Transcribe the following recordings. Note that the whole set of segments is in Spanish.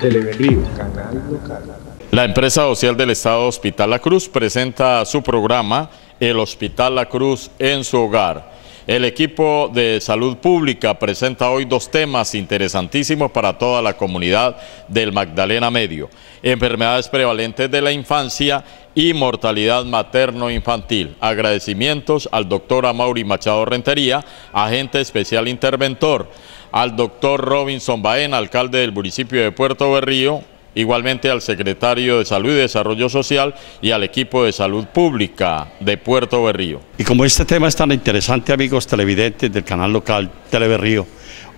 Teleberrío, canal local. La empresa social del Estado Hospital La Cruz presenta su programa El Hospital La Cruz en su hogar. El equipo de salud pública presenta hoy dos temas interesantísimos para toda la comunidad del Magdalena Medio: enfermedades prevalentes de la infancia y mortalidad materno-infantil. Agradecimientos al doctor Amaury Machado Rentería, agente especial interventor, al doctor Robinson Baena, alcalde del municipio de Puerto Berrío, igualmente al secretario de Salud y Desarrollo Social y al equipo de salud pública de Puerto Berrío. Y como este tema es tan interesante, amigos televidentes del canal local Teleberrío,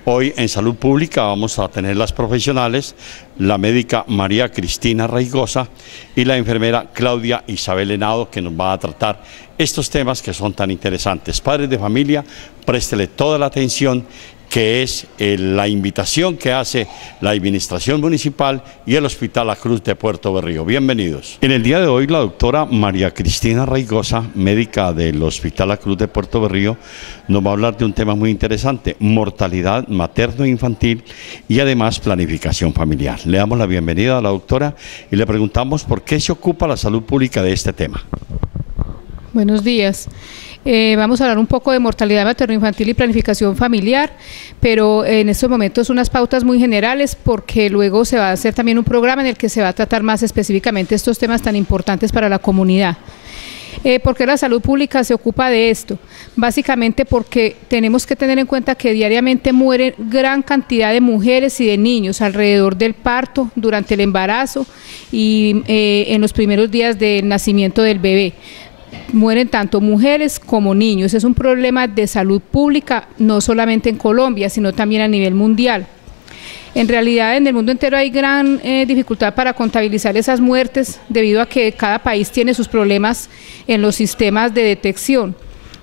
hoy en Salud Pública vamos a tener las profesionales, la médica María Cristina Raigosa y la enfermera Claudia Isabel Henao, que nos va a tratar estos temas que son tan interesantes. Padres de familia, préstele toda la atención, que es la invitación que hace la Administración Municipal y el Hospital La Cruz de Puerto Berrío. Bienvenidos. En el día de hoy la doctora María Cristina Raigosa, médica del Hospital La Cruz de Puerto Berrío, nos va a hablar de un tema muy interesante: mortalidad materno-infantil y además planificación familiar. Le damos la bienvenida a la doctora y le preguntamos por qué se ocupa la salud pública de este tema. Buenos días. Vamos a hablar un poco de mortalidad materno-infantil y planificación familiar, pero en estos momentos unas pautas muy generales, porque luego se va a hacer también un programa en el que se va a tratar más específicamente estos temas tan importantes para la comunidad. ¿Por qué la salud pública se ocupa de esto? Básicamente porque tenemos que tener en cuenta que diariamente mueren gran cantidad de mujeres y de niños alrededor del parto, durante el embarazo y en los primeros días del nacimiento del bebé. Mueren tanto mujeres como niños. Es un problema de salud pública, no solamente en Colombia, sino también a nivel mundial. En realidad, en el mundo entero hay gran dificultad para contabilizar esas muertes, debido a que cada país tiene sus problemas en los sistemas de detección.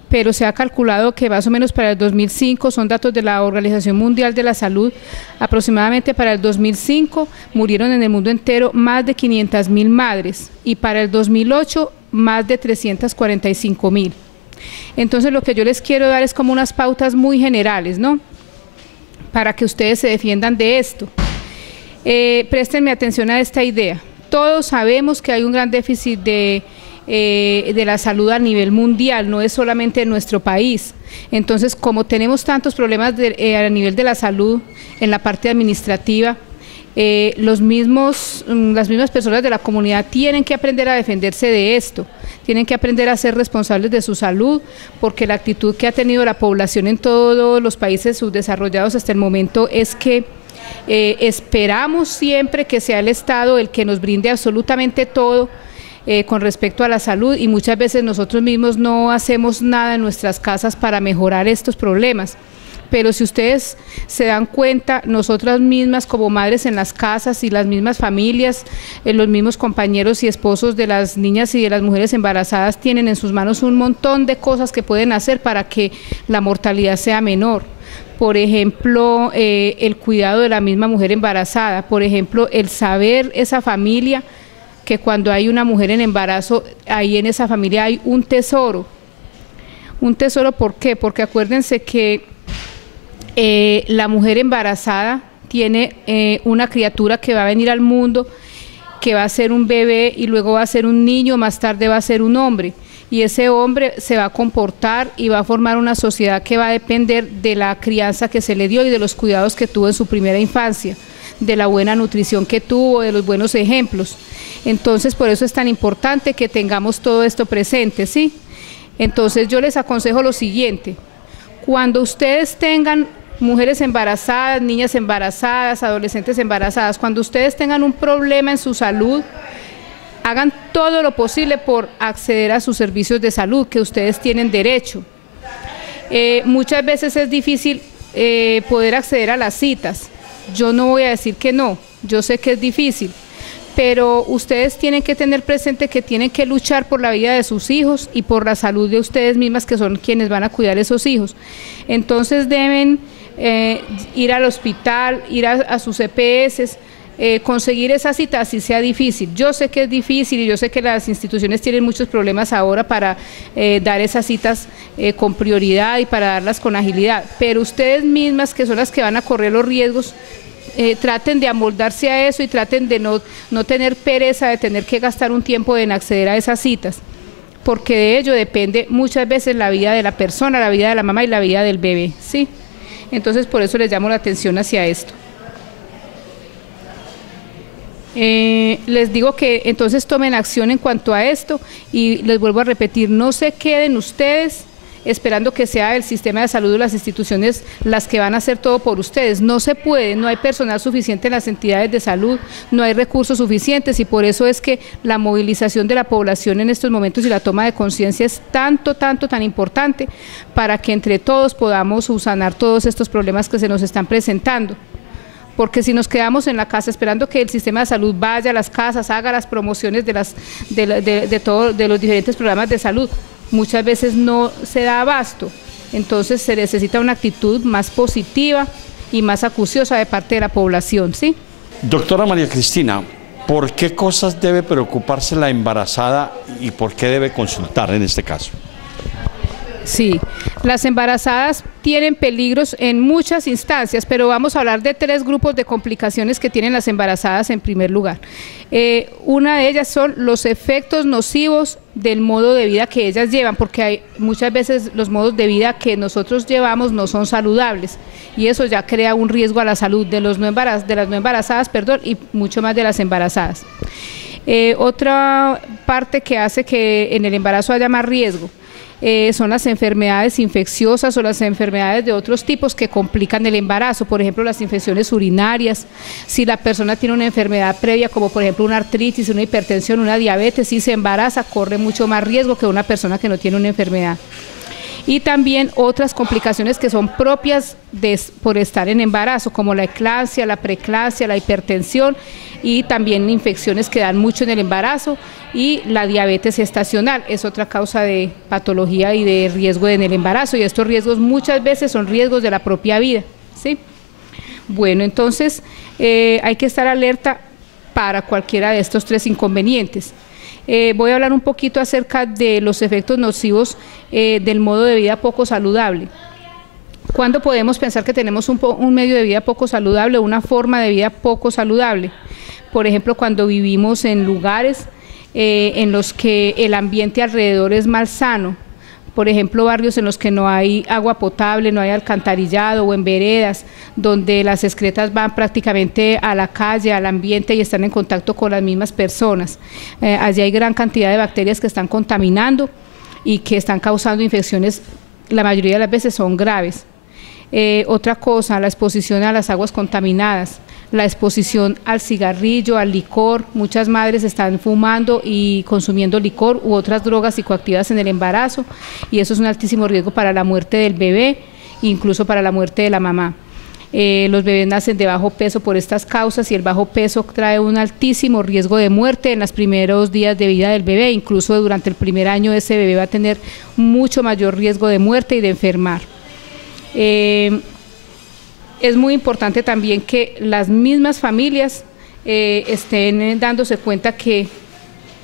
Pero se ha calculado que más o menos para el 2005, son datos de la Organización Mundial de la Salud, aproximadamente para el 2005 murieron en el mundo entero más de 500.000 madres, y para el 2008 más de 345.000. Entonces lo que yo les quiero dar es como unas pautas muy generales, ¿no?, para que ustedes se defiendan de esto. Préstenme atención a esta idea. Todos sabemos que hay un gran déficit de la salud a nivel mundial, no es solamente en nuestro país. Entonces, como tenemos tantos problemas a nivel de la salud, en la parte administrativa, las mismas personas de la comunidad tienen que aprender a defenderse de esto, tienen que aprender a ser responsables de su salud, porque la actitud que ha tenido la población en todos los países subdesarrollados hasta el momento es que esperamos siempre que sea el Estado el que nos brinde absolutamente todo con respecto a la salud, y muchas veces nosotros mismos no hacemos nada en nuestras casas para mejorar estos problemas. Pero si ustedes se dan cuenta, nosotras mismas como madres en las casas y las mismas familias, los mismos compañeros y esposos de las niñas y de las mujeres embarazadas tienen en sus manos un montón de cosas que pueden hacer para que la mortalidad sea menor. Por ejemplo, el cuidado de la misma mujer embarazada, por ejemplo, el saber esa familia que cuando hay una mujer en embarazo, ahí en esa familia hay un tesoro. Un tesoro, ¿por qué? Porque acuérdense que la mujer embarazada tiene una criatura que va a venir al mundo, que va a ser un bebé y luego va a ser un niño, más tarde va a ser un hombre, y ese hombre se va a comportar y va a formar una sociedad que va a depender de la crianza que se le dio y de los cuidados que tuvo en su primera infancia, de la buena nutrición que tuvo, de los buenos ejemplos. Entonces, por eso es tan importante que tengamos todo esto presente, ¿sí? Entonces, yo les aconsejo lo siguiente: cuando ustedes tengan mujeres embarazadas, niñas embarazadas, adolescentes embarazadas, cuando ustedes tengan un problema en su salud, hagan todo lo posible por acceder a sus servicios de salud que ustedes tienen derecho. Muchas veces es difícil poder acceder a las citas. Yo no voy a decir que no, yo sé que es difícil, pero ustedes tienen que tener presente que tienen que luchar por la vida de sus hijos y por la salud de ustedes mismas, que son quienes van a cuidar a esos hijos. Entonces deben ir al hospital, ir a sus EPS, conseguir esa cita así sea difícil. Yo sé que es difícil y yo sé que las instituciones tienen muchos problemas ahora para dar esas citas con prioridad y para darlas con agilidad, pero ustedes mismas, que son las que van a correr los riesgos, traten de amoldarse a eso y traten de no tener pereza de tener que gastar un tiempo en acceder a esas citas, porque de ello depende muchas veces la vida de la persona, la vida de la mamá y la vida del bebé, ¿sí? Entonces por eso les llamo la atención hacia esto. Les digo que entonces tomen acción en cuanto a esto y les vuelvo a repetir, no se queden ustedes esperando que sea el sistema de salud o las instituciones las que van a hacer todo por ustedes. No se puede, no hay personal suficiente en las entidades de salud, no hay recursos suficientes y por eso es que la movilización de la población en estos momentos y la toma de conciencia es tan importante para que entre todos podamos subsanar todos estos problemas que se nos están presentando. Porque si nos quedamos en la casa esperando que el sistema de salud vaya a las casas, haga las promociones de los diferentes programas de salud, muchas veces no se da abasto. Entonces se necesita una actitud más positiva y más acuciosa de parte de la población, ¿sí? Doctora María Cristina, ¿por qué cosas debe preocuparse la embarazada y por qué debe consultar en este caso? Sí, las embarazadas tienen peligros en muchas instancias, pero vamos a hablar de 3 grupos de complicaciones que tienen las embarazadas en primer lugar. Una de ellas son los efectos nocivos del modo de vida que ellas llevan, porque muchas veces los modos de vida que nosotros llevamos no son saludables y eso ya crea un riesgo a la salud de las no embarazadas, y mucho más de las embarazadas. Otra parte que hace que en el embarazo haya más riesgo son las enfermedades infecciosas o las enfermedades de otros tipos que complican el embarazo, por ejemplo las infecciones urinarias, si la persona tiene una enfermedad previa como por ejemplo una artritis, una hipertensión, una diabetes, si se embaraza corre mucho más riesgo que una persona que no tiene una enfermedad. Y también otras complicaciones que son propias por estar en embarazo, como la eclampsia, la preeclampsia, la hipertensión y también infecciones que dan mucho en el embarazo y la diabetes gestacional es otra causa de patología y de riesgo en el embarazo y estos riesgos muchas veces son riesgos de la propia vida, ¿sí? Bueno, entonces hay que estar alerta para cualquiera de estos 3 inconvenientes. Voy a hablar un poquito acerca de los efectos nocivos del modo de vida poco saludable. ¿Cuándo podemos pensar que tenemos un medio de vida poco saludable o una forma de vida poco saludable? Por ejemplo, cuando vivimos en lugares en los que el ambiente alrededor es malsano, por ejemplo, barrios en los que no hay agua potable, no hay alcantarillado o en veredas, donde las excretas van prácticamente a la calle, al ambiente y están en contacto con las mismas personas. Allí hay gran cantidad de bacterias que están contaminando y que están causando infecciones, la mayoría de las veces son graves. Otra cosa, la exposición a las aguas contaminadas, la exposición al cigarrillo, al licor. Muchas madres están fumando y consumiendo licor u otras drogas psicoactivas en el embarazo y eso es un altísimo riesgo para la muerte del bebé, incluso para la muerte de la mamá. Los bebés nacen de bajo peso por estas causas y el bajo peso trae un altísimo riesgo de muerte en los primeros días de vida del bebé, incluso durante el primer año ese bebé va a tener mucho mayor riesgo de muerte y de enfermar. Es muy importante también que las mismas familias estén dándose cuenta que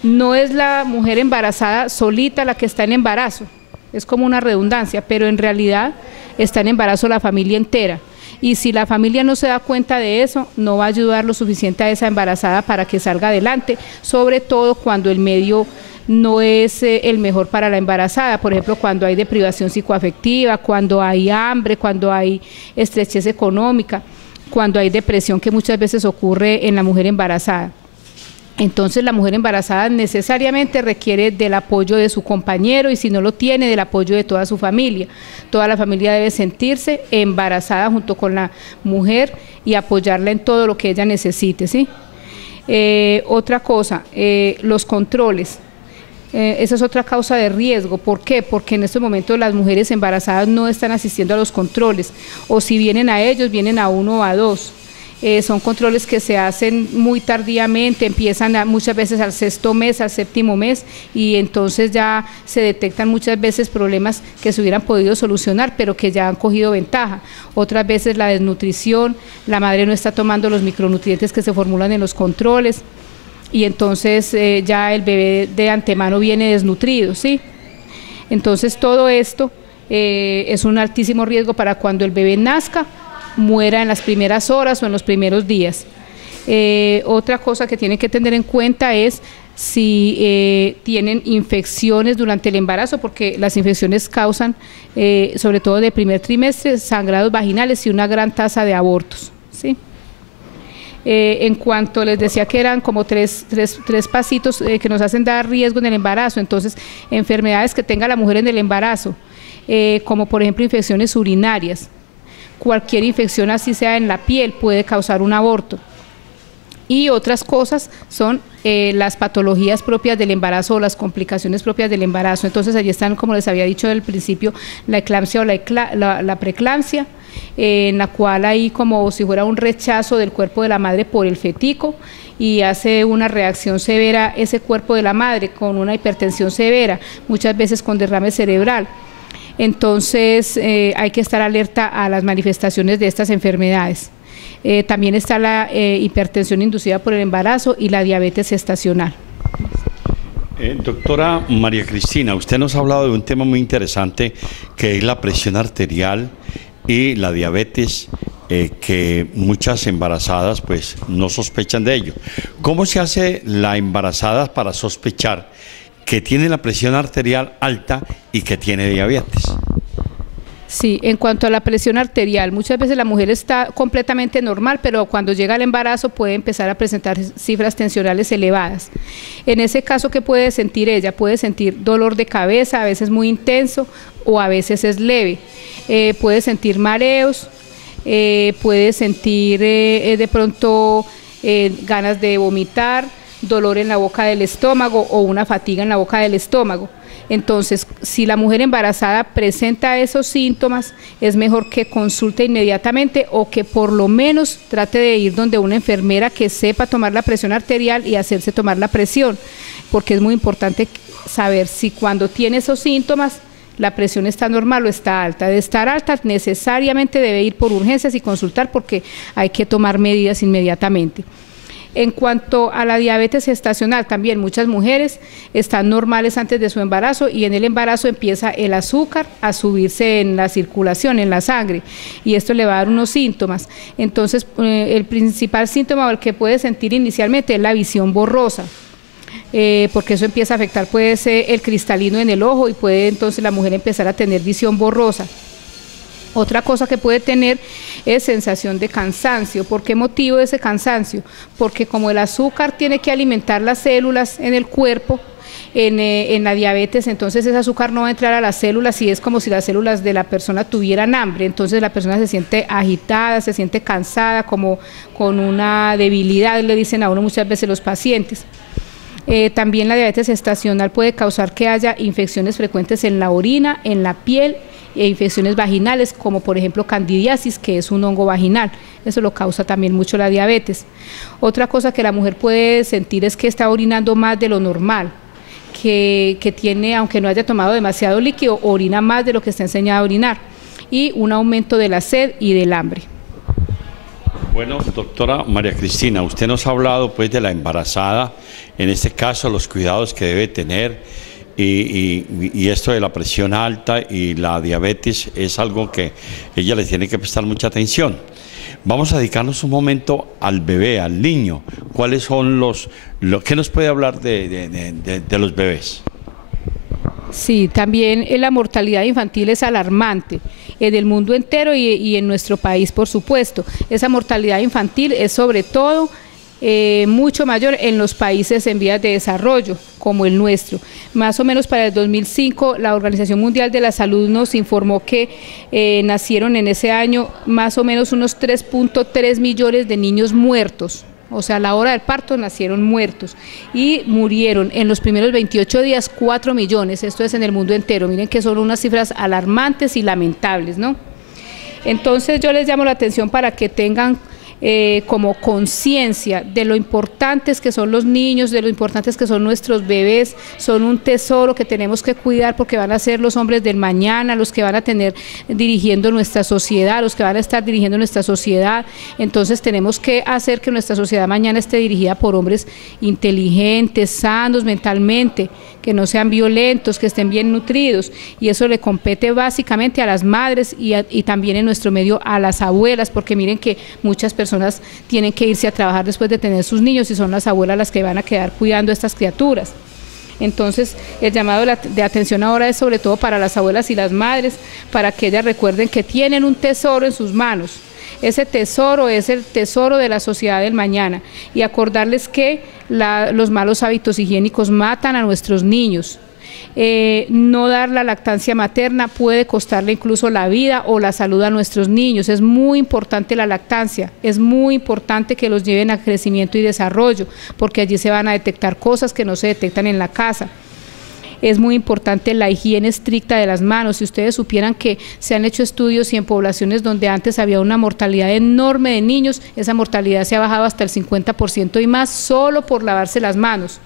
no es la mujer embarazada solita la que está en embarazo, es como una redundancia, pero en realidad está en embarazo la familia entera. Y si la familia no se da cuenta de eso, no va a ayudar lo suficiente a esa embarazada para que salga adelante, sobre todo cuando el medio no es el mejor para la embarazada, por ejemplo, cuando hay deprivación psicoafectiva, cuando hay hambre, cuando hay estrechez económica, cuando hay depresión que muchas veces ocurre en la mujer embarazada. Entonces la mujer embarazada necesariamente requiere del apoyo de su compañero y si no lo tiene, del apoyo de toda su familia. Toda la familia debe sentirse embarazada junto con la mujer y apoyarla en todo lo que ella necesite, ¿sí? Otra cosa, los controles. Esa es otra causa de riesgo. ¿Por qué? Porque en estos momentos las mujeres embarazadas no están asistiendo a los controles o si vienen a ellos, vienen a 1 o a 2. Son controles que se hacen muy tardíamente, empiezan muchas veces al 6º mes, al 7º mes, y entonces ya se detectan muchas veces problemas que se hubieran podido solucionar, pero que ya han cogido ventaja. Otras veces la desnutrición, la madre no está tomando los micronutrientes que se formulan en los controles, y entonces ya el bebé de antemano viene desnutrido, ¿sí? Entonces todo esto es un altísimo riesgo para cuando el bebé nazca, muera en las primeras horas o en los primeros días. Otra cosa que tienen que tener en cuenta es si tienen infecciones durante el embarazo, porque las infecciones causan, sobre todo de primer trimestre, sangrados vaginales y una gran tasa de abortos, ¿sí? En cuanto les decía que eran como tres pasitos que nos hacen dar riesgo en el embarazo, entonces enfermedades que tenga la mujer en el embarazo, como por ejemplo infecciones urinarias. Cualquier infección, así sea en la piel, puede causar un aborto. Y otras cosas son las patologías propias del embarazo o las complicaciones propias del embarazo. Entonces allí están, como les había dicho al principio, la eclampsia o la preeclampsia, en la cual hay como si fuera un rechazo del cuerpo de la madre por el fetico, y hace una reacción severa ese cuerpo de la madre con una hipertensión severa, muchas veces con derrame cerebral. Entonces hay que estar alerta a las manifestaciones de estas enfermedades. También está la hipertensión inducida por el embarazo y la diabetes gestacional. Doctora María Cristina, usted nos ha hablado de un tema muy interesante que es la presión arterial y la diabetes, que muchas embarazadas pues no sospechan de ello. ¿Cómo se hace la embarazada para sospechar que tiene la presión arterial alta y que tiene diabetes? Sí, en cuanto a la presión arterial, muchas veces la mujer está completamente normal, pero cuando llega al embarazo puede empezar a presentar cifras tensionales elevadas. En ese caso, ¿qué puede sentir ella? Puede sentir dolor de cabeza, a veces muy intenso o a veces es leve. Puede sentir mareos, puede sentir de pronto ganas de vomitar, dolor en la boca del estómago o una fatiga en la boca del estómago. Entonces, si la mujer embarazada presenta esos síntomas, es mejor que consulte inmediatamente o que por lo menos trate de ir donde una enfermera que sepa tomar la presión arterial y hacerse tomar la presión, porque es muy importante saber si cuando tiene esos síntomas la presión está normal o está alta. De estar alta, necesariamente debe ir por urgencias y consultar, porque hay que tomar medidas inmediatamente. En cuanto a la diabetes gestacional, también muchas mujeres están normales antes de su embarazo, y en el embarazo empieza el azúcar a subirse en la circulación, en la sangre, y esto le va a dar unos síntomas. Entonces, el principal síntoma o el que puede sentir inicialmente es la visión borrosa, porque eso empieza a afectar, puede ser el cristalino en el ojo, y puede entonces la mujer empezar a tener visión borrosa. Otra cosa que puede tener es sensación de cansancio. ¿Por qué motivo ese cansancio? Porque como el azúcar tiene que alimentar las células en el cuerpo, en la diabetes, entonces ese azúcar no va a entrar a las células, y es como si las células de la persona tuvieran hambre. Entonces la persona se siente agitada, se siente cansada, como con una debilidad, le dicen a uno muchas veces los pacientes. También la diabetes gestacional puede causar que haya infecciones frecuentes en la orina, en la piel, e infecciones vaginales, como por ejemplo candidiasis, que es un hongo vaginal. Eso lo causa también mucho la diabetes. Otra cosa que la mujer puede sentir es que está orinando más de lo normal, que tiene, aunque no haya tomado demasiado líquido, orina más de lo que está enseñada a orinar, y un aumento de la sed y del hambre. Bueno, doctora María Cristina, usted nos ha hablado pues de la embarazada, en este caso los cuidados que debe tener, y esto de la presión alta y la diabetes es algo que ella le tiene que prestar mucha atención. Vamos a dedicarnos un momento al bebé, al niño. ¿Cuáles son qué nos puede hablar de los bebés? Sí, también la mortalidad infantil es alarmante en el mundo entero y en nuestro país, por supuesto. Esa mortalidad infantil es sobre todo mucho mayor en los países en vías de desarrollo, como el nuestro. Más o menos para el 2005, la Organización Mundial de la Salud nos informó que nacieron en ese año más o menos unos 3.3 millones de niños muertos. O sea, a la hora del parto nacieron muertos, y murieron en los primeros 28 días 4 millones, esto es en el mundo entero. Miren que son unas cifras alarmantes y lamentables, ¿no? Entonces yo les llamo la atención para que tengan como conciencia de lo importantes que son los niños, de lo importantes que son nuestros bebés, son un tesoro que tenemos que cuidar porque van a ser los hombres del mañana, los que van a tener dirigiendo nuestra sociedad, los que van a estar dirigiendo nuestra sociedad. Entonces tenemos que hacer que nuestra sociedad mañana esté dirigida por hombres inteligentes, sanos mentalmente, que no sean violentos, que estén bien nutridos, y eso le compete básicamente a las madres y también en nuestro medio a las abuelas, porque miren que muchas personas tienen que irse a trabajar después de tener sus niños y son las abuelas las que van a quedar cuidando a estas criaturas. Entonces el llamado de atención ahora es sobre todo para las abuelas y las madres, para que ellas recuerden que tienen un tesoro en sus manos. Ese tesoro es el tesoro de la sociedad del mañana, y acordarles que los malos hábitos higiénicos matan a nuestros niños. No dar la lactancia materna puede costarle incluso la vida o la salud a nuestros niños. Es muy importante la lactancia, es muy importante que los lleven a crecimiento y desarrollo, porque allí se van a detectar cosas que no se detectan en la casa. Es muy importante la higiene estricta de las manos. Si ustedes supieran que se han hecho estudios y en poblaciones donde antes había una mortalidad enorme de niños, esa mortalidad se ha bajado hasta el 50% y más solo por lavarse las manos.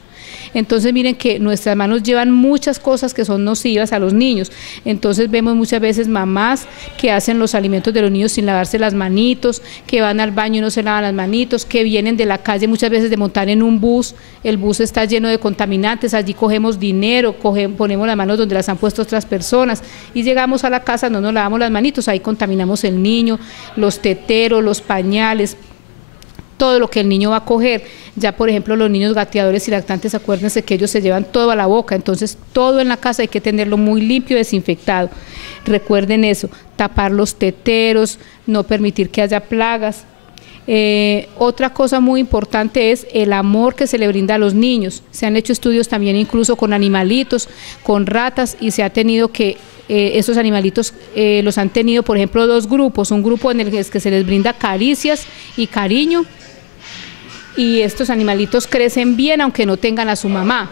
Entonces miren que nuestras manos llevan muchas cosas que son nocivas a los niños. Entonces vemos muchas veces mamás que hacen los alimentos de los niños sin lavarse las manitos, que van al baño y no se lavan las manitos, que vienen de la calle muchas veces de montar en un bus, el bus está lleno de contaminantes, allí cogemos dinero, ponemos las manos donde las han puesto otras personas y llegamos a la casa, no nos lavamos las manitos, ahí contaminamos el niño, los teteros, los pañales, todo lo que el niño va a coger. Ya por ejemplo los niños gateadores y lactantes, acuérdense que ellos se llevan todo a la boca, entonces todo en la casa hay que tenerlo muy limpio, desinfectado. Recuerden eso, tapar los teteros, no permitir que haya plagas. Otra cosa muy importante es el amor que se le brinda a los niños. Se han hecho estudios también incluso con animalitos, con ratas, y se ha tenido que esos animalitos los han tenido, por ejemplo, dos grupos, un grupo en el que se les brinda caricias y cariño, y estos animalitos crecen bien aunque no tengan a su mamá,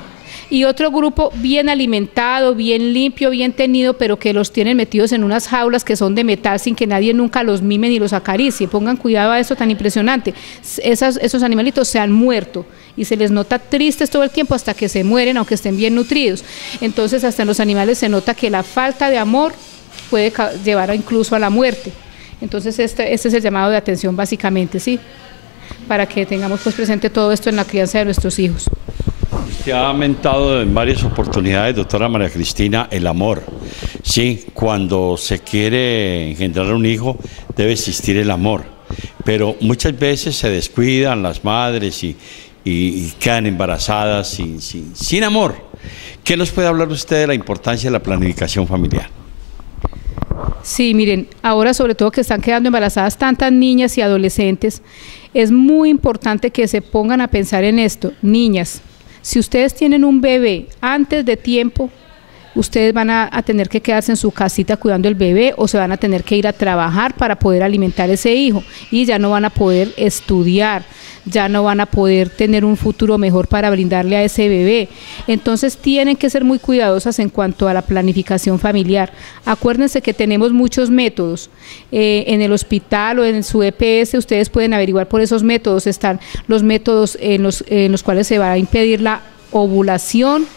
y otro grupo bien alimentado, bien limpio, bien tenido, pero que los tienen metidos en unas jaulas que son de metal sin que nadie nunca los mime ni los acaricie. Pongan cuidado a eso tan impresionante. Esos animalitos se han muerto y se les nota tristes todo el tiempo hasta que se mueren, aunque estén bien nutridos. Entonces hasta en los animales se nota que la falta de amor puede llevar incluso a la muerte. Entonces este es el llamado de atención básicamente, ¿sí? Para que tengamos pues presente todo esto en la crianza de nuestros hijos. Usted ha aumentado en varias oportunidades, doctora María Cristina, el amor. Sí, cuando se quiere engendrar un hijo debe existir el amor, pero muchas veces se descuidan las madres y quedan embarazadas sin amor. ¿Qué nos puede hablar usted de la importancia de la planificación familiar? Sí, miren, ahora sobre todo que están quedando embarazadas tantas niñas y adolescentes, es muy importante que se pongan a pensar en esto. Niñas, si ustedes tienen un bebé antes de tiempo, ustedes van a tener que quedarse en su casita cuidando el bebé, o se van a tener que ir a trabajar para poder alimentar ese hijo, y ya no van a poder estudiar, ya no van a poder tener un futuro mejor para brindarle a ese bebé. Entonces tienen que ser muy cuidadosas en cuanto a la planificación familiar. Acuérdense que tenemos muchos métodos. En el hospital o en su EPS ustedes pueden averiguar por esos métodos. Están los métodos en los cuales se va a impedir la ovulación,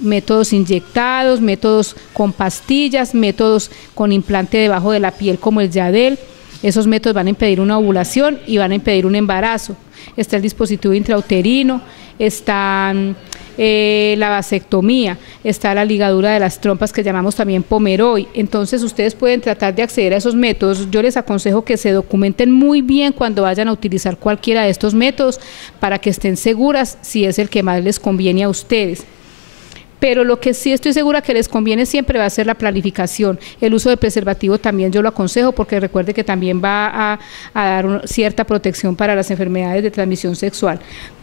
métodos inyectados, métodos con pastillas, métodos con implante debajo de la piel como el Yadel. Esos métodos van a impedir una ovulación y van a impedir un embarazo. Está el dispositivo intrauterino, está la vasectomía, está la ligadura de las trompas que llamamos también Pomeroy. Entonces ustedes pueden tratar de acceder a esos métodos. Yo les aconsejo que se documenten muy bien cuando vayan a utilizar cualquiera de estos métodos para que estén seguras si es el que más les conviene a ustedes. Pero lo que sí estoy segura que les conviene siempre va a ser la planificación. El uso de preservativo también yo lo aconsejo, porque recuerde que también va a dar cierta protección para las enfermedades de transmisión sexual.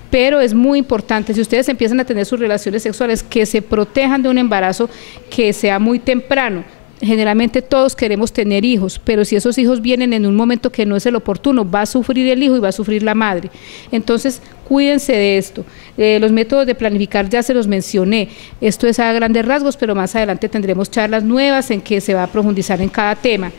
Pero es muy importante, si ustedes empiezan a tener sus relaciones sexuales, que se protejan de un embarazo que sea muy temprano. Generalmente todos queremos tener hijos, pero si esos hijos vienen en un momento que no es el oportuno, va a sufrir el hijo y va a sufrir la madre. Entonces, cuídense de esto. Los métodos de planificar ya se los mencioné. Esto es a grandes rasgos, pero más adelante tendremos charlas nuevas en que se va a profundizar en cada tema.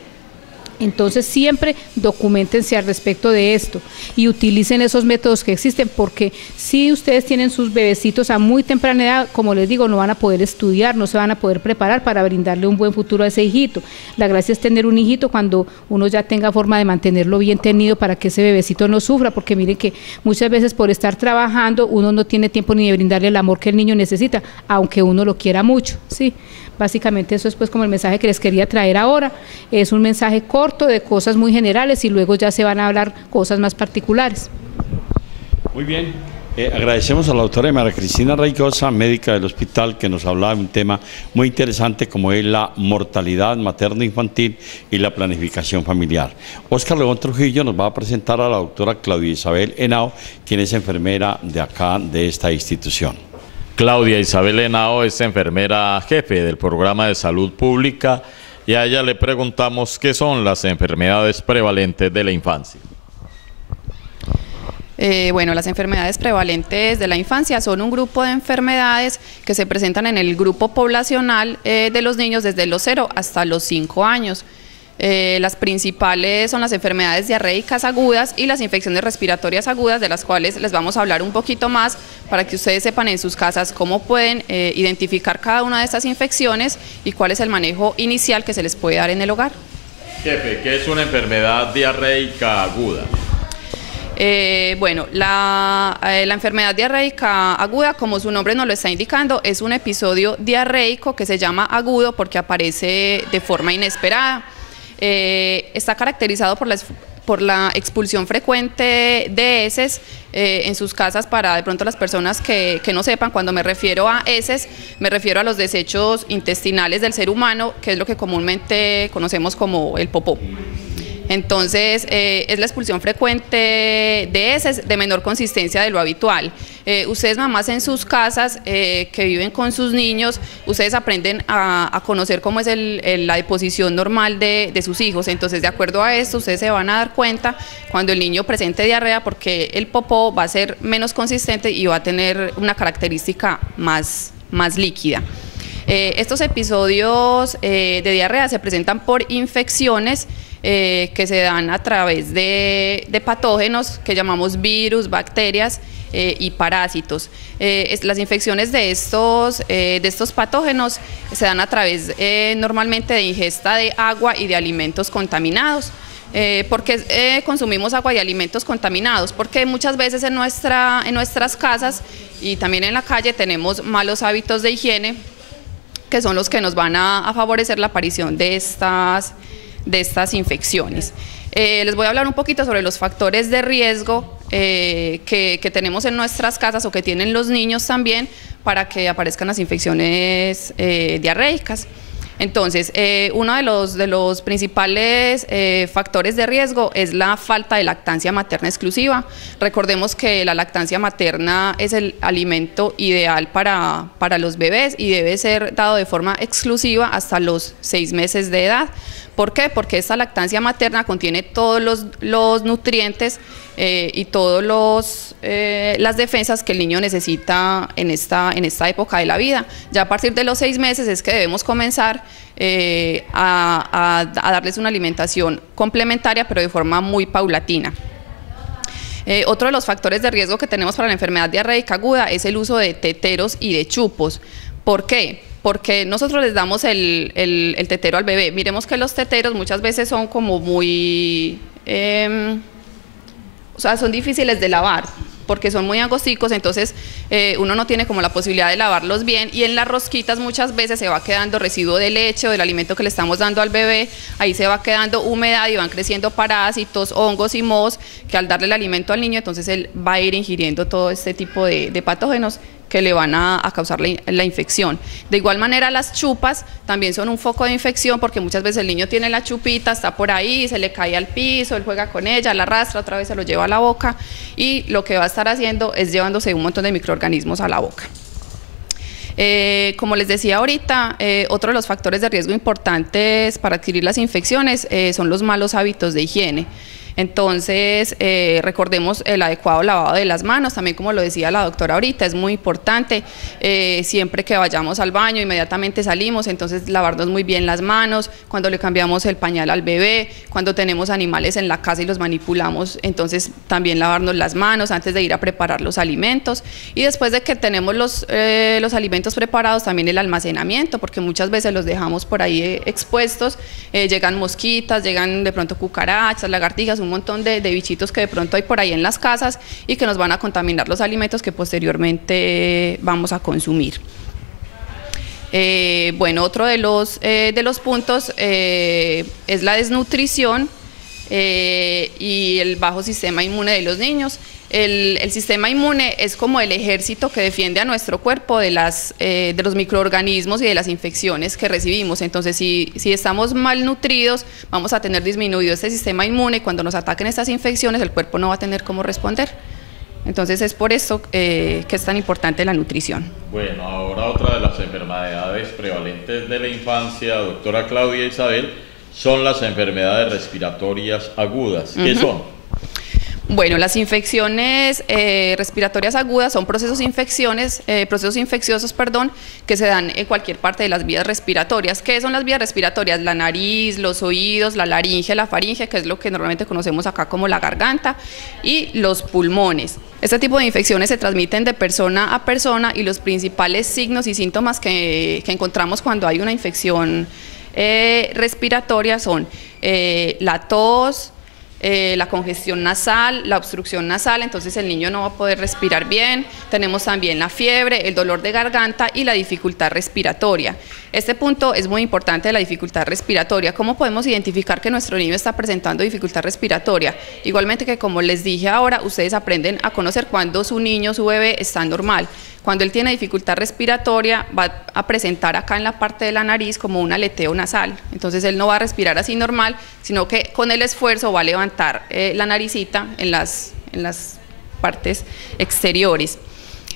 Entonces siempre docúmentense al respecto de esto y utilicen esos métodos que existen, porque si ustedes tienen sus bebecitos a muy temprana edad, como les digo, no van a poder estudiar, no se van a poder preparar para brindarle un buen futuro a ese hijito. La gracia es tener un hijito cuando uno ya tenga forma de mantenerlo bien tenido para que ese bebecito no sufra, porque miren que muchas veces por estar trabajando uno no tiene tiempo ni de brindarle el amor que el niño necesita, aunque uno lo quiera mucho, ¿sí? Básicamente eso es pues como el mensaje que les quería traer ahora. Es un mensaje corto de cosas muy generales y luego ya se van a hablar cosas más particulares. Muy bien. Agradecemos a la doctora María Cristina Raigosa, médica del hospital, que nos hablaba de un tema muy interesante como es la mortalidad materno-infantil y la planificación familiar. Óscar León Trujillo nos va a presentar a la doctora Claudia Isabel Henao, quien es enfermera de acá, de esta institución. Claudia Isabel Henao es enfermera jefe del programa de salud pública y a ella le preguntamos qué son las enfermedades prevalentes de la infancia. Bueno, las enfermedades prevalentes de la infancia son un grupo de enfermedades que se presentan en el grupo poblacional de los niños desde los 0 hasta los 5 años. Las principales son las enfermedades diarreicas agudas y las infecciones respiratorias agudas, de las cuales les vamos a hablar un poquito más para que ustedes sepan en sus casas cómo pueden identificar cada una de estas infecciones y cuál es el manejo inicial que se les puede dar en el hogar. Jefe, ¿qué es una enfermedad diarreica aguda? Bueno, la enfermedad diarreica aguda, como su nombre nos lo está indicando, es un episodio diarreico que se llama agudo porque aparece de forma inesperada. Está caracterizado por la expulsión frecuente de heces en sus casas. Para de pronto las personas que no sepan, cuando me refiero a heces, me refiero a los desechos intestinales del ser humano, que es lo que comúnmente conocemos como el popó. Entonces, es la expulsión frecuente de heces de menor consistencia de lo habitual. Ustedes, mamás, en sus casas que viven con sus niños, ustedes aprenden a conocer cómo es la deposición normal de sus hijos. Entonces, de acuerdo a esto, ustedes se van a dar cuenta cuando el niño presente diarrea, porque el popó va a ser menos consistente y va a tener una característica más líquida. Estos episodios de diarrea se presentan por infecciones que se dan a través de patógenos que llamamos virus, bacterias y parásitos. Las infecciones de estos patógenos se dan a través normalmente de ingesta de agua y de alimentos contaminados. ¿Por qué consumimos agua y alimentos contaminados? Porque muchas veces en nuestras casas y también en la calle tenemos malos hábitos de higiene, que son los que nos van a favorecer la aparición de estas infecciones. Les voy a hablar un poquito sobre los factores de riesgo que tenemos en nuestras casas o que tienen los niños también para que aparezcan las infecciones diarreicas. Entonces, uno de los principales factores de riesgo es la falta de lactancia materna exclusiva. Recordemos que la lactancia materna es el alimento ideal para los bebés y debe ser dado de forma exclusiva hasta los 6 meses de edad. ¿Por qué? Porque esta lactancia materna contiene todos los nutrientes y todas las defensas que el niño necesita en esta época de la vida. Ya a partir de los 6 meses es que debemos comenzar a darles una alimentación complementaria, pero de forma muy paulatina. Otro de los factores de riesgo que tenemos para la enfermedad diarreica aguda es el uso de teteros y de chupos. ¿Por qué? Porque nosotros les damos el tetero al bebé. Miremos que los teteros muchas veces son como muy, o sea, son difíciles de lavar porque son muy angosticos, entonces uno no tiene como la posibilidad de lavarlos bien, y en las rosquitas muchas veces se va quedando residuo de leche o del alimento que le estamos dando al bebé, ahí se va quedando humedad y van creciendo parásitos, hongos y mohos, que al darle el alimento al niño entonces él va a ir ingiriendo todo este tipo de patógenos que le van a causar la infección. De igual manera, las chupas también son un foco de infección, porque muchas veces el niño tiene la chupita, está por ahí, se le cae al piso, él juega con ella, la arrastra, otra vez se lo lleva a la boca, y lo que va a estar haciendo es llevándose un montón de microorganismos a la boca. Como les decía ahorita, otro de los factores de riesgo importantes para adquirir las infecciones son los malos hábitos de higiene. Entonces, recordemos el adecuado lavado de las manos, también como lo decía la doctora ahorita, es muy importante, siempre que vayamos al baño, inmediatamente salimos, entonces lavarnos muy bien las manos, cuando le cambiamos el pañal al bebé, cuando tenemos animales en la casa y los manipulamos, entonces también lavarnos las manos antes de ir a preparar los alimentos, y después de que tenemos los alimentos preparados, también el almacenamiento, porque muchas veces los dejamos por ahí expuestos, llegan mosquitas, llegan de pronto cucarachas, lagartijas, un montón de bichitos que de pronto hay por ahí en las casas y que nos van a contaminar los alimentos que posteriormente vamos a consumir. Bueno, otro de los puntos es la desnutrición y el bajo sistema inmune de los niños. El sistema inmune es como el ejército que defiende a nuestro cuerpo de los microorganismos y de las infecciones que recibimos. Entonces, si estamos malnutridos, vamos a tener disminuido este sistema inmune y cuando nos ataquen estas infecciones, el cuerpo no va a tener cómo responder. Entonces, es por eso que es tan importante la nutrición. Bueno, ahora otra de las enfermedades prevalentes de la infancia, doctora Claudia Isabel, son las enfermedades respiratorias agudas. ¿Qué son? Bueno, las infecciones respiratorias agudas son procesos infecciosos, que se dan en cualquier parte de las vías respiratorias. ¿Qué son las vías respiratorias? La nariz, los oídos, la laringe, la faringe, que es lo que normalmente conocemos acá como la garganta, y los pulmones. Este tipo de infecciones se transmiten de persona a persona y los principales signos y síntomas que encontramos cuando hay una infección respiratoria son la tos, la congestión nasal, la obstrucción nasal, entonces el niño no va a poder respirar bien. Tenemos también la fiebre, el dolor de garganta y la dificultad respiratoria. Este punto es muy importante, la dificultad respiratoria. ¿Cómo podemos identificar que nuestro niño está presentando dificultad respiratoria? Igualmente que como les dije ahora, ustedes aprenden a conocer cuando su niño, su bebé está normal. Cuando él tiene dificultad respiratoria, va a presentar acá en la parte de la nariz como un aleteo nasal. Entonces él no va a respirar así normal, sino que con el esfuerzo va a levantar la naricita en las partes exteriores.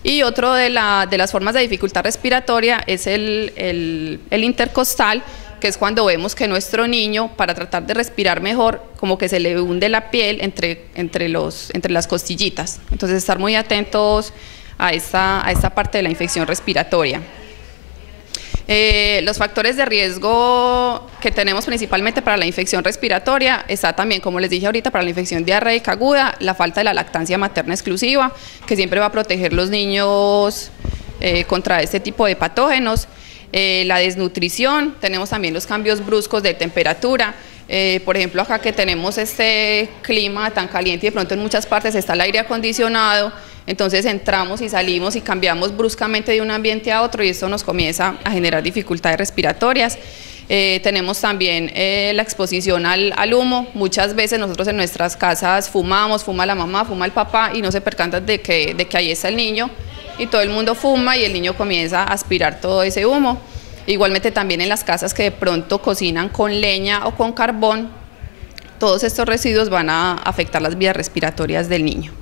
Y otro de las formas de dificultad respiratoria es el intercostal, que es cuando vemos que nuestro niño, para tratar de respirar mejor, como que se le hunde la piel entre las costillitas. Entonces estar muy atentos a esta parte de la infección respiratoria. Los factores de riesgo que tenemos principalmente para la infección respiratoria está también, como les dije ahorita, para la infección diarreica aguda, la falta de la lactancia materna exclusiva, que siempre va a proteger los niños contra este tipo de patógenos. La desnutrición, tenemos también los cambios bruscos de temperatura. Por ejemplo, acá que tenemos este clima tan caliente y de pronto en muchas partes está el aire acondicionado, entonces entramos y salimos y cambiamos bruscamente de un ambiente a otro y esto nos comienza a generar dificultades respiratorias. Tenemos también la exposición al humo. Muchas veces nosotros en nuestras casas fumamos, fuma la mamá, fuma el papá y no se percatan de que ahí está el niño y todo el mundo fuma y el niño comienza a aspirar todo ese humo. Igualmente también en las casas que de pronto cocinan con leña o con carbón, todos estos residuos van a afectar las vías respiratorias del niño.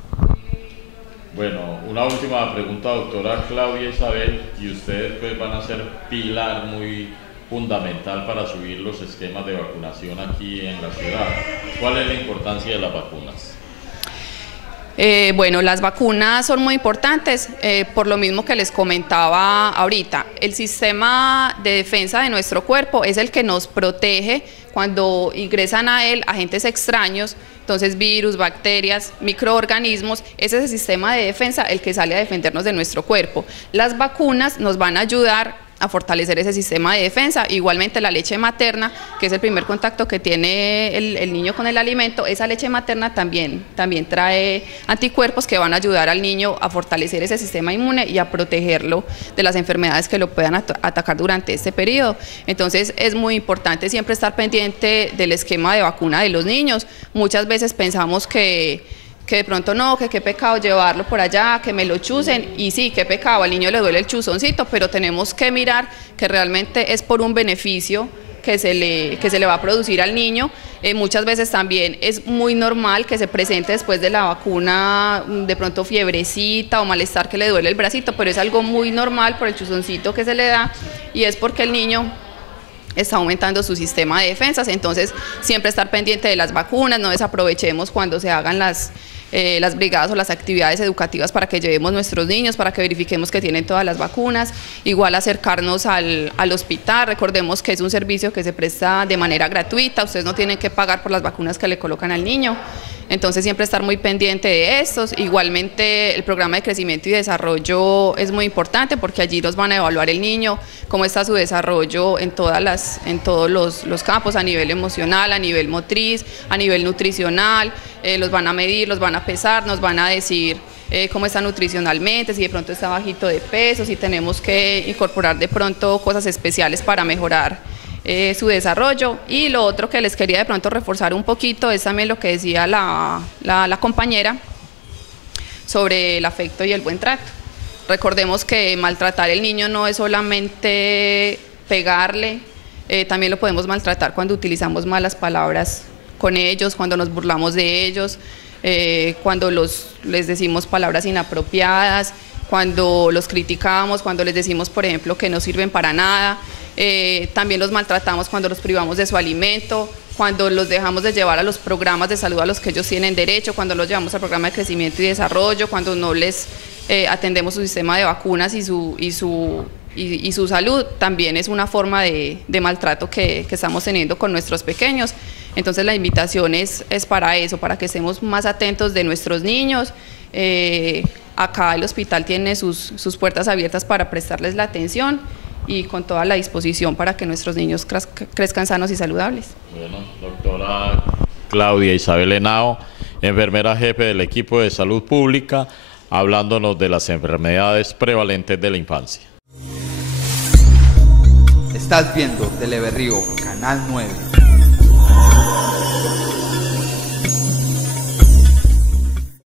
Bueno, una última pregunta, doctora Claudia Isabel, y ustedes pues van a ser pilar muy fundamental para subir los esquemas de vacunación aquí en la ciudad. ¿Cuál es la importancia de las vacunas? Bueno, las vacunas son muy importantes, por lo mismo que les comentaba ahorita. El sistema de defensa de nuestro cuerpo es el que nos protege cuando ingresan a él agentes extraños, entonces virus, bacterias, microorganismos, ese es el sistema de defensa el que sale a defendernos de nuestro cuerpo. Las vacunas nos van a ayudar a fortalecer ese sistema de defensa. Igualmente la leche materna, que es el primer contacto que tiene el niño con el alimento, esa leche materna también trae anticuerpos que van a ayudar al niño a fortalecer ese sistema inmune y a protegerlo de las enfermedades que lo puedan atacar durante este periodo. Entonces es muy importante siempre estar pendiente del esquema de vacuna de los niños. Muchas veces pensamos que de pronto no, que qué pecado llevarlo por allá, que me lo chusen, y sí, qué pecado, al niño le duele el chuzoncito, pero tenemos que mirar que realmente es por un beneficio que se le va a producir al niño. Muchas veces también es muy normal que se presente después de la vacuna de pronto fiebrecita o malestar, que le duele el bracito, pero es algo muy normal por el chuzoncito que se le da y es porque el niño está aumentando su sistema de defensas, entonces siempre estar pendiente de las vacunas, no desaprovechemos cuando se hagan las brigadas o las actividades educativas para que llevemos nuestros niños, para que verifiquemos que tienen todas las vacunas, igual acercarnos al hospital, recordemos que es un servicio que se presta de manera gratuita, ustedes no tienen que pagar por las vacunas que le colocan al niño. Entonces siempre estar muy pendiente de estos. Igualmente el programa de crecimiento y desarrollo es muy importante porque allí nos van a evaluar el niño, cómo está su desarrollo en todos los campos, a nivel emocional, a nivel motriz, a nivel nutricional, los van a medir, los van a pesar, nos van a decir cómo está nutricionalmente, si de pronto está bajito de peso, si tenemos que incorporar de pronto cosas especiales para mejorar su desarrollo. Y lo otro que les quería de pronto reforzar un poquito es también lo que decía la compañera sobre el afecto y el buen trato. Recordemos que maltratar al niño no es solamente pegarle, también lo podemos maltratar cuando utilizamos malas palabras con ellos, cuando nos burlamos de ellos, cuando les decimos palabras inapropiadas, cuando los criticamos, cuando les decimos, por ejemplo, que no sirven para nada. También los maltratamos cuando los privamos de su alimento, cuando los dejamos de llevar a los programas de salud a los que ellos tienen derecho, cuando los llevamos al programa de crecimiento y desarrollo, cuando no les atendemos su sistema de vacunas y su salud, también es una forma de maltrato que estamos teniendo con nuestros pequeños. Entonces la invitación es para eso, para que estemos más atentos de nuestros niños. Acá el hospital tiene sus puertas abiertas para prestarles la atención y con toda la disposición para que nuestros niños crezcan sanos y saludables. Bueno, doctora Claudia Isabel Henao, enfermera jefe del equipo de salud pública, hablándonos de las enfermedades prevalentes de la infancia. Estás viendo Teleberrío, Canal 9.